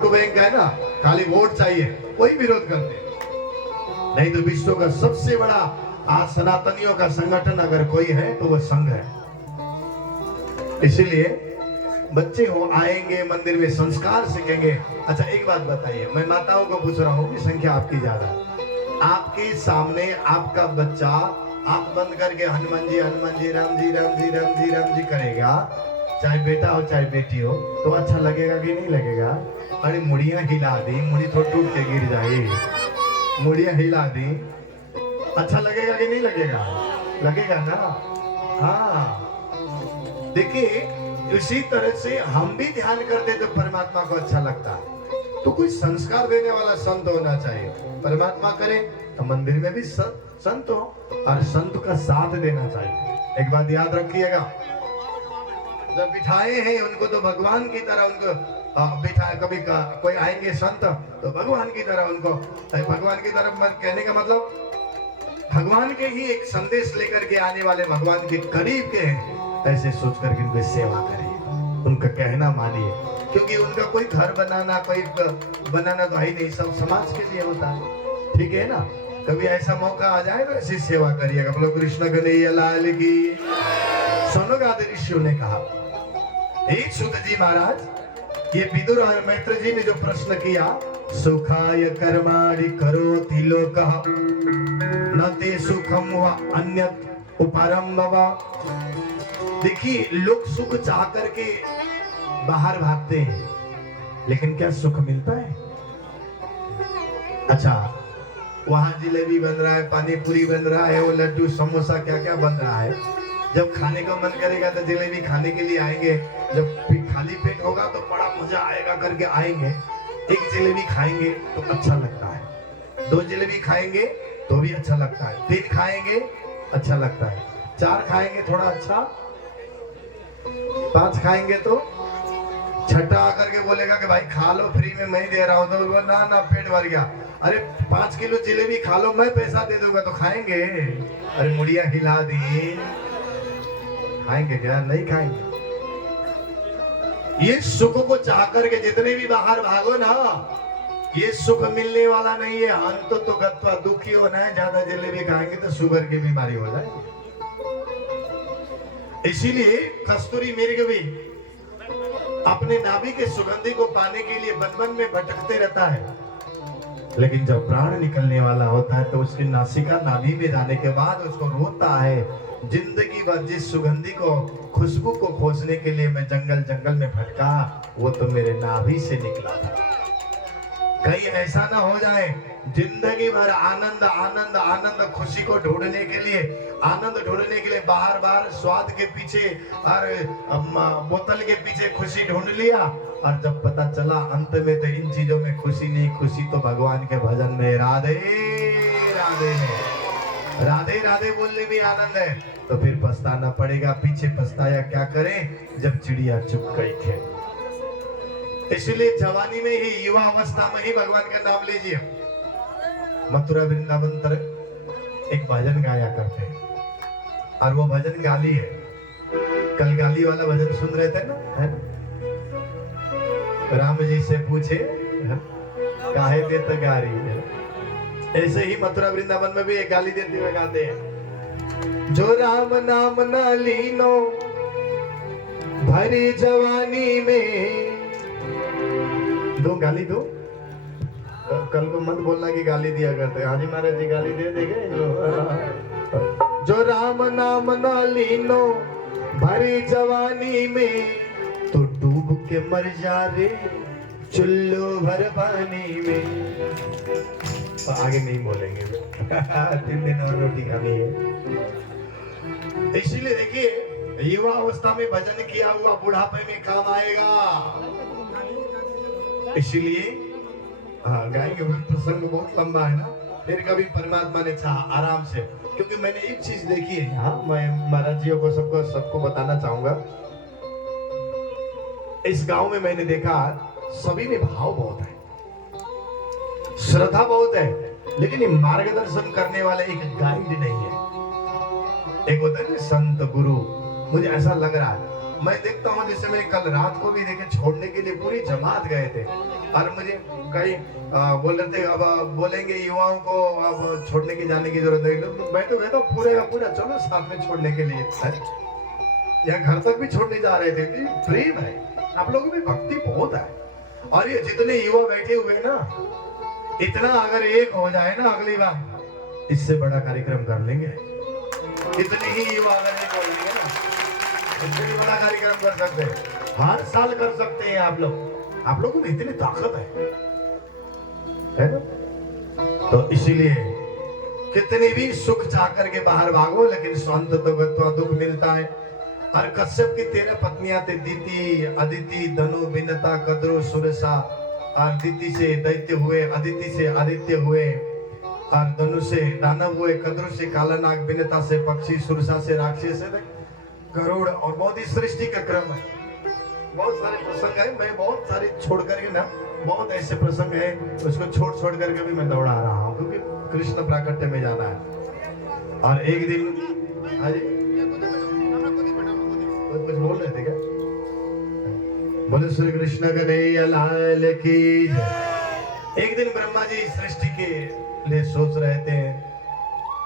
Bank है ना, खाली वोट चाहिए, कोई विरोध करते हैं। नहीं तो विश्व का सबसे बड़ा आज सनातनियों का संगठन अगर कोई है तो वह संघ है। इसीलिए बच्चे हो आएंगे मंदिर में, संस्कार सीखेंगे। अच्छा एक बात बताइए, मैं माताओं को पूछ रहा हूँ कि संख्या आपकी ज्यादा है, आपके सामने आपका बच्चा आप बंद करके हनुमान जी राम जी राम जी राम जी राम जी करेगा, चाहे बेटा हो चाहे बेटी हो, तो अच्छा लगेगा कि नहीं लगेगा? अरे मुड़ियां हिला दी, मुड़ी तो टूट के गिर जाएगी, मुड़ियां हिला दी, अच्छा लगेगा कि नहीं लगेगा? लगेगा ना। हाँ देखिए, इसी तरह से हम भी ध्यान करते तो परमात्मा को अच्छा लगता है। तो कोई संस्कार देने वाला संत होना चाहिए। परमात्मा करे तो मंदिर में भी संत हो और संत का साथ देना चाहिए। एक बात याद रखिएगा, जब बिठाए हैं उनको तो भगवान की तरह उनको बिठाए। कभी कोई आएंगे संत तो भगवान की तरह उनको, भगवान की तरफ कहने का मतलब भगवान के ही एक संदेश लेकर के आने वाले, भगवान के करीब के हैं, ऐसे सोच करके उनकी सेवा करिए, उनका कहना मानिए। क्योंकि उनका कोई घर बनाना कोई बनाना तो है नहीं, सब समाज के लिए होता है, ठीक है ना। कभी ऐसा मौका आ जाए तो ऐसी सेवा करिएगा। बोलो कृष्ण कन्हैया लाल की। सोनोगाद ऋषियों ने कहा, एक सूत जी महाराज, ये विदुर और मैत्र जी ने जो प्रश्न किया, सुखाय कर्माणि करोति लोकः न ते सुखम व अन्यत् उपरम वा। देखिए, लोग सुख चाह करके बाहर भागते हैं, लेकिन क्या सुख मिलता है? अच्छा, वहां जिलेबी बन रहा है, पानी पूरी बन रहा है, वो लड्डू समोसा क्या क्या बन रहा है। जब खाने का मन करेगा तो जलेबी खाने के लिए आएंगे, जब खाली पेट होगा तो बड़ा मजा आएगा करके आएंगे। एक जलेबी खाएंगे तो अच्छा लगता है, दो जलेबी खाएंगे तो भी अच्छा लगता है, तीन खाएंगे अच्छा लगता है, चार खाएंगे थोड़ा अच्छा, पांच खाएंगे तो छठा आकर के बोलेगा कि भाई खा लो, फ्री में मैं दे रहा हूं, तो बोलो ना ना पेट भर गया। अरे 5 किलो जलेबी खा लो, मैं पैसा दे दूंगा, तो खाएंगे? अरे मुड़िया हिला दी, खाएंगे क्या? नहीं खाएंगे। ये सुख को चाह करके जितने भी बाहर भागो ना, ये सुख मिलने वाला नहीं है। अंत तो गत्वा दुखी होना है, ज्यादा जलेबी खाएंगे तो शुगर की बीमारी हो जाएगी। इसीलिए कस्तूरी मृग भी अपने नाभि के सुगंधी को पाने के लिए वन में भटकते रहता है, लेकिन जब प्राण निकलने वाला होता है तो उसकी नासिका नाभि में जाने के बाद उसको रोता है, जिंदगी भर जिस सुगंधी को, खुशबू को खोजने के लिए मैं जंगल जंगल में भटका, वो तो मेरे नाभि से निकला था। कहीं ऐसा ना हो जाए जिंदगी भर आनंद आनंद आनंद, खुशी को ढूंढने के लिए, आनंद ढूंढने के लिए बाहर बाहर स्वाद के पीछे और बोतल के पीछे खुशी ढूंढ लिया, और जब पता चला अंत में तो इन चीजों में खुशी नहीं, खुशी तो भगवान के भजन में, राधे राधे में, राधे राधे बोलने में आनंद है, तो फिर पछताना पड़ेगा। पीछे पछताया क्या करें जब चिड़िया चुग गई खेत। इसलिए जवानी में ही, युवा अवस्था में ही भगवान का नाम लीजिए। मथुरा वृंदावन तरफ एक भजन गाया करते हैं, और वो भजन गाली है। कल गाली वाला भजन सुन रहे थे ना, है ना? राम जी से पूछे काहे देत गारी है, ऐसे ही मथुरा वृंदावन में भी एक गाली देते हुए गाते हैं, जो राम नाम ना लीनो भरी जवानी में। दो गाली दो, कल को मत बोलना कि गाली दिया करते। हाँ जी महाराज जी गाली दे देंगे। जो राम नाम ना लीनो भरी जवानी में, तो डूब के मर जा रे चुल्लू भर पानी में। तो आगे नहीं बोलेंगे 3 दिन और रोटी खानी है। इसीलिए देखिए, युवा अवस्था में भजन किया हुआ बुढ़ापे में काम आएगा। इसीलिए हाँ गाएंगे, प्रसंग बहुत लंबा है ना, फिर कभी परमात्मा ने चाहा आराम से। क्योंकि मैंने एक चीज देखी है यहाँ, मैं महाराज जी को सबको बताना चाहूंगा। इस गांव में मैंने देखा सभी में भाव बहुत है, श्रद्धा बहुत है, लेकिन ये मार्गदर्शन करने वाले एक गाइड नहीं है। एक होता है ना संत गुरु, मुझे ऐसा लग रहा है मैं देखता हूँ जैसे मैं कल रात को भी देखे छोड़ने के लिए पूरी जमात गए थे और मुझे कहीं बोल रहे थे अब बोलेंगे युवाओं को अब छोड़ने की जाने की जरूरत है, तो बैठो बैठो पूरे का पूरा चलो साथ में छोड़ने के लिए। यहाँ घर तक भी छोड़ने जा रहे थे, प्रेम है आप लोगों में, भक्ति बहुत है। और ये जितने युवा बैठे हुए हैं ना, इतना अगर एक हो जाए ना अगली बार इससे बड़ा कार्यक्रम कर लेंगे। इतने ही युवा अगर एक हो जाएंगे ना, इससे भी बड़ा कार्यक्रम कर सकते हैं, हर साल कर सकते हैं आप लोग। आप लोगों में इतनी ताकत है ना? तो इसीलिए कितनी भी सुख चाह करके बाहर भागो, लेकिन स्वांत तो दुख मिलता है। और कश्यप की 13 पत्नियां थी, दीति, अदिति, धनु, बिनता, कद्रु, सुरसा। और दीति से दैत्य हुए, अदिति से आदित्य हुए, और धनु से दानव हुए, कद्रु से काला नाग, बिनता से पक्षी, सुरसा से राक्षस, गरुड़। और बहुत ही सृष्टि का क्रम है, बहुत सारे प्रसंग है। मैं बहुत सारे छोड़ करके ना, बहुत ऐसे प्रसंग है उसको छोड़ करके भी मैं दौड़ा रहा हूँ, क्योंकि कृष्ण प्राकट्य में जाना है। और एक दिन हाँ जी कुछ बोल रहे थे क्या? बोले श्री कृष्ण कन्हैया लाल की जय। एक दिन ब्रह्मा जी सृष्टि के लिए सोच रहे थे,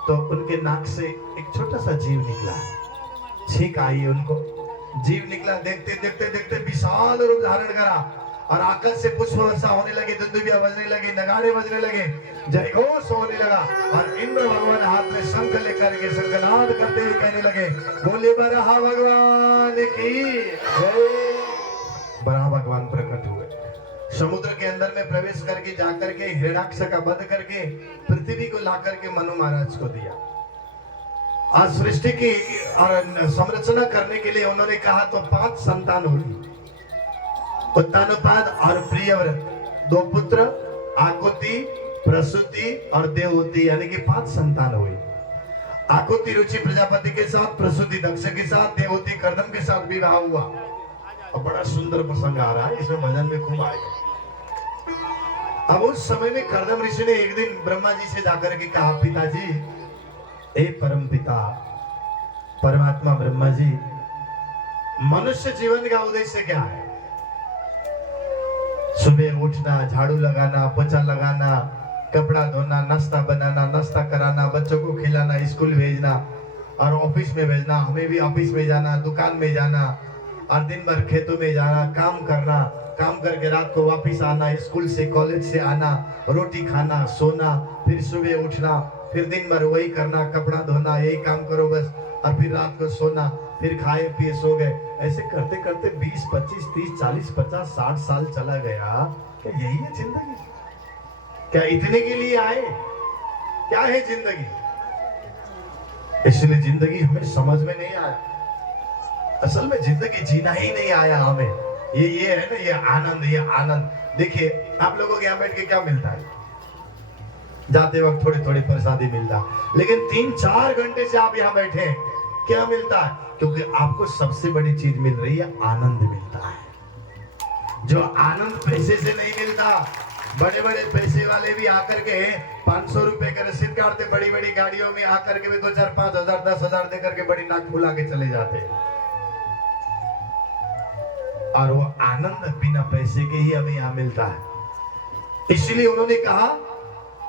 तो उनके नाक से एक छोटा सा जीव निकला, छींक आई उनको, जीव निकला। देखते देखते देखते विशाल रूप धारण करा और आकाश से पुष्प वर्षा होने लगी, दुंदुभियां बजने लगी, नगाड़े बजने लगे, जय घोष होने लगा। और इंद्र भगवान हाथ में शंख लेकर के शंखनाद करते हुए कहने लगे, बोले बराह भगवान की जय। बराह भगवान प्रकट हुए, समुद्र के अंदर में प्रवेश करके जाकर के हिरण्याक्ष का वध करके पृथ्वी को ला करके मनु महाराज को दिया। आज सृष्टि की और संरचना करने के लिए उन्होंने कहा तो 5 संतान हुई, उत्तानपाद और प्रियव्रत, 2 पुत्र, आकुति, प्रसूति और देवहूति, यानी कि 5 संतान हुई। आकुति रुचि प्रजापति के साथ, प्रसूति दक्ष के साथ, देवहूति कर्दम के साथ विवाह हुआ। और बड़ा सुंदर प्रसंग आ रहा है, इसमें भजन में खूब आएगा। अब उस समय में कर्दम ऋषि ने एक दिन ब्रह्मा जी से जाकर के कहा, पिताजी, ए परम पिता परमात्मा ब्रह्मा जी, मनुष्य जीवन का उद्देश्य क्या है? सुबह उठना, झाड़ू लगाना, पोछा लगाना, कपड़ा धोना, नाश्ता बनाना, नाश्ता कराना, बच्चों को खिलाना, स्कूल भेजना और ऑफिस में भेजना, हमें भी ऑफिस में जाना, दुकान में जाना और दिन भर खेतों में जाना, काम करना, काम करके रात को वापस आना, स्कूल से कॉलेज से आना, रोटी खाना, सोना, फिर सुबह उठना, फिर दिन भर वही करना, कपड़ा धोना, यही काम करो बस, और फिर रात को सोना, फिर खाए पिए सो गए। ऐसे करते करते 20, 25, 30, 40, 50, 60 साल चला गया। क्या यही है जिंदगी? क्या इतने के लिए आए? क्या है जिंदगी? इसलिए जिंदगी हमें समझ में नहीं आया। असल में जिंदगी जीना ही नहीं आया हमें। ये है ना, ये आनंद, ये आनंद। देखिए आप लोगों के यहाँ बैठ के क्या मिलता है? जाते वक्त थोड़ी थोड़ी प्रसादी मिलता है, लेकिन 3-4 घंटे से आप यहाँ बैठे हैं, क्या मिलता है? क्योंकि आपको सबसे बड़ी चीज मिल रही है, आनंद मिलता है। जो आनंद पैसे से नहीं मिलता। बड़े बड़े पैसे वाले भी आकर के 500 रुपए का रसीद काटते, बड़ी बड़ी गाड़ियों में आकर के भी 2-4, 5,000, 10,000 दे करके बड़ी नाक फुला के चले जाते हैं। और वो आनंद बिना पैसे के ही हमें यहाँ मिलता है। इसलिए उन्होंने कहा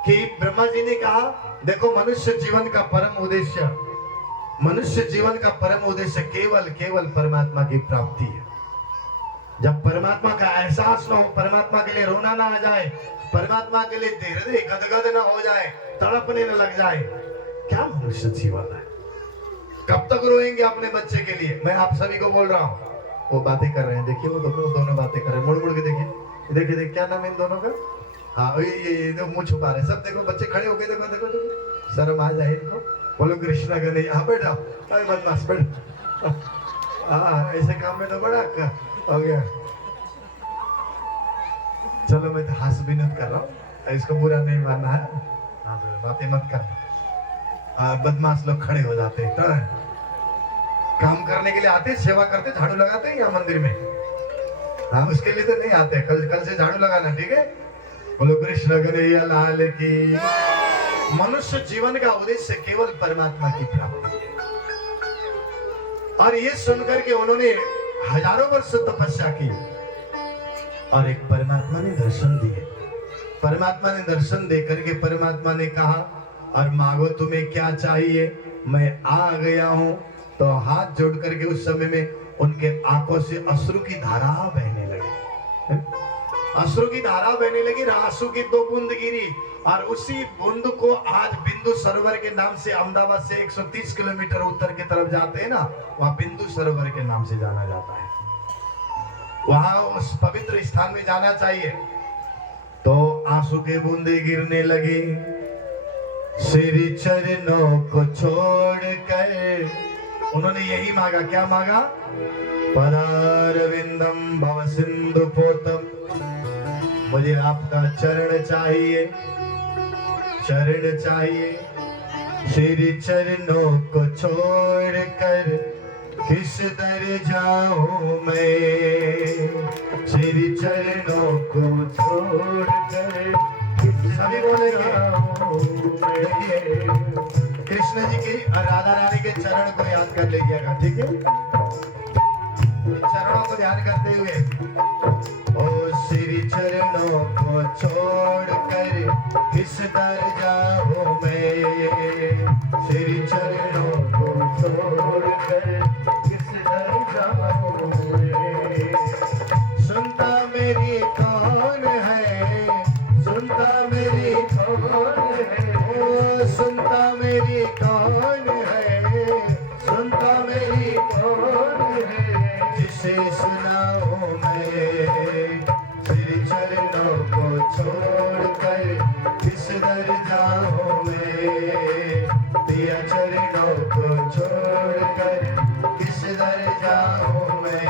कि ब्रह्मा जी ने कहा, देखो मनुष्य जीवन का परम उद्देश्य, मनुष्य जीवन का परम उद्देश्य केवल केवल परमात्मा की प्राप्ति है। जब परमात्मा का एहसास न हो, परमात्मा के लिए रोना ना आ जाए, परमात्मा के लिए हृदय गदगद न हो जाए, तड़पने न लग जाए, क्या मनुष्य जीवन है? कब तक रोएंगे अपने बच्चे के लिए? मैं आप सभी को बोल रहा हूँ, वो बातें कर रहे हैं, देखिए वो दोनों बातें कर रहे हैं, मुड़ मुड़ के देखिए, देखिए क्या नाम है इन दोनों का? हाँ ये मुंह छुपा रहे सब। देखो बच्चे खड़े हो गए, देखो देखो देखो, शर्म आ जाए इनको। बोलो कृष्णा का नहीं, हाँ बेटा, अरे बदमाश बेटा, हाँ ऐसे काम में तो बड़ा हो गया। चलो मैं तो हास्य विनोद कर रहा हूँ, इसको बुरा नहीं मानना है। हाँ बातें मत करना। बदमाश लोग खड़े हो जाते हैं, काम करने के लिए आते, सेवा करते, झाड़ू लगाते हैं यहाँ मंदिर में। हाँ उसके लिए तो नहीं आते, कल से झाड़ू लगाना, ठीक है? बोलो कृष्ण कन्हैया लाल की। मनुष्य जीवन का उद्देश्य केवल परमात्मा की प्राप्ति है। और ये सुनकर के उन्होंने हजारों वर्ष तपस्या की और एक परमात्मा ने दर्शन दिए। परमात्मा ने दर्शन दे करके परमात्मा ने कहा, और मांगो तुम्हें क्या चाहिए, मैं आ गया हूं। तो हाथ जोड़ करके उस समय में उनके आंखों से अश्रु की धारा बहने लगी। अश्रु की धारा बहने लगी, आंसू की 2 बूंद गिरी, और उसी बूंद को आज बिंदु सरोवर के नाम से, अहमदाबाद से 130 किलोमीटर उत्तर की तरफ जाते हैं ना, वहां बिंदु सरोवर के नाम से जाना जाता है। वहां उस पवित्र स्थान में जाना चाहिए। तो आंसू के बूंदे गिरने लगी, श्री चरणों को छोड़कर उन्होंने यही मांगा। क्या मांगा? पदारविंदम भव सिंधु पोतम, मुझे आपका चरण चाहिए, चरण चाहिए। श्री चरणों को छोड़कर किस दर जाऊं मैं, श्री चरणों को छोड़कर सभी बोलेंगे। कृष्ण जी की और राधा रानी के चरण को याद कर लीजिएगा, ठीक है? चरणों को ध्यान करते हुए, ओ श्री चरणों को छोड़कर किस दर जाऊं मैं, श्री चरणों को छोड़कर किस दर जाऊं मैं। सुनता मेरी कौन है, सुनता मेरी कौन है, ओ सुनता मेरी कौन है, सुनता मेरी कौन है, जिसे सुनाऊं मैं, श्री चरणों को छोड़कर किस दर जाऊं मैं, दिया चरणों को छोड़कर किस दर जाऊं मैं।